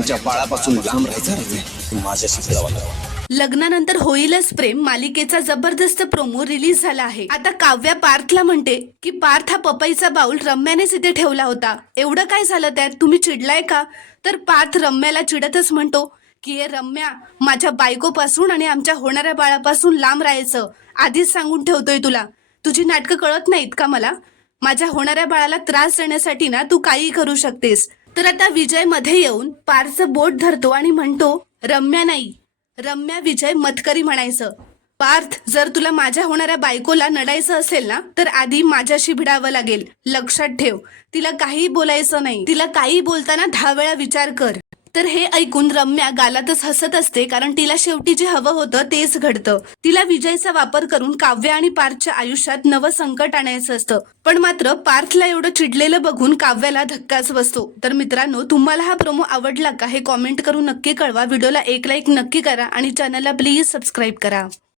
आमच्या बाळापासून लांब राहायचं रम्या. माझ्याशी खेळावा. लग्नानंतर होईलच प्रेम मालिकेचा जबरदस्त प्रोमो रिलीज झाला आहे. आता काव्या पार्थला म्हणते की पार्थ हा पपईचा बाउल रम्यानेच इथे ठेवला होता. एवढं काय झालं त्यात, तुम्ही चिडलाय का? तर पार्थ रम्याला चिडतच म्हणतो की हे रम्या, माझ्या बायकोपासून आणि आमच्या होणाऱ्या बाळापासून लांब राहायचं. आधीच सांगून ठेवतोय तुला. तुझी नाटकं कळत नाहीत का मला? माझ्या होणाऱ्या बाळाला त्रास देण्यासाठी ना तू काहीही करू शकतेस. तर आता विजय मध्ये येऊन पार्थचं बोट धरतो आणि म्हणतो रम्या नाही, रम्या विजय मतकरी म्हणायचं. पार्थ, जर तुला माझ्या होणाऱ्या बायकोला नडायचं असेल ना तर आधी माझ्याशी भिडावं लागेल. लक्षात ठेव, तिला काही बोलायचं नाही. तिला काही बोलताना 10 वेळा विचार कर. तर हे ऐकून रम्या गालातच हसत असते, कारण तिला शेवटी जे हवं होतं तेच घडतं. तिला विजयचा वापर करून काव्य आणि पार्थच्या आयुष्यात नवं संकट आणायचं असतं. पण मात्र पार्थला एवढं चिडलेलं बघून काव्याला धक्काच बसतो. तर मित्रांनो, तुम्हाला हा प्रोमो आवडला का हे कॉमेंट करून नक्की कळवा. व्हिडिओला एक लाईक नक्की करा आणि चॅनलला प्लीज सबस्क्राईब करा.